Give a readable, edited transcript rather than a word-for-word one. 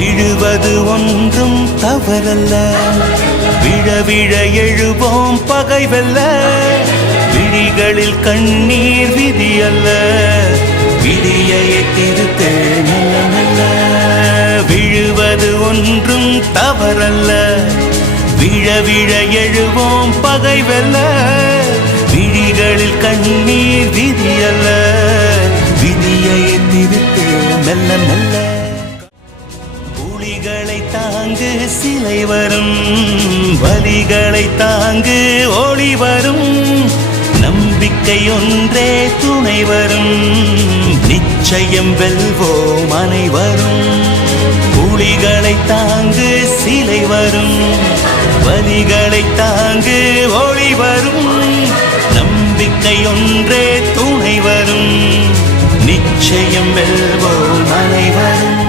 விழுவது ஒன்றும் தவறல்ல, விழ விழ எழுவோம் பகை வெல்ல. விழிகளில் கண்ணீர் விதி அல்ல, விதியை திருத்த மெல்ல மெல்ல. விழுவது ஒன்றும் தவறல்ல, விழ விழ எழுவோம் பகை வெல்ல. விழிகளில் கண்ணீர் விதி அல்ல, விதியை திருத்த மெல்ல மெல்ல. புலிகளை தாங்கு சிலை வரும், வலிகளை தாங்கு ஒளி வரும். நம்பிக்கை ஒன்றே துணை வரும், நிச்சயம் வெல்வோம் அனைவரும். புலிகளை தாங்கு சிலை வரும், வலிகளை தாங்கு ஒளி வரும். நம்பிக்கை ஒன்றே துணை வரும், நிச்சயம் வெல்வோம் அனைவரும்.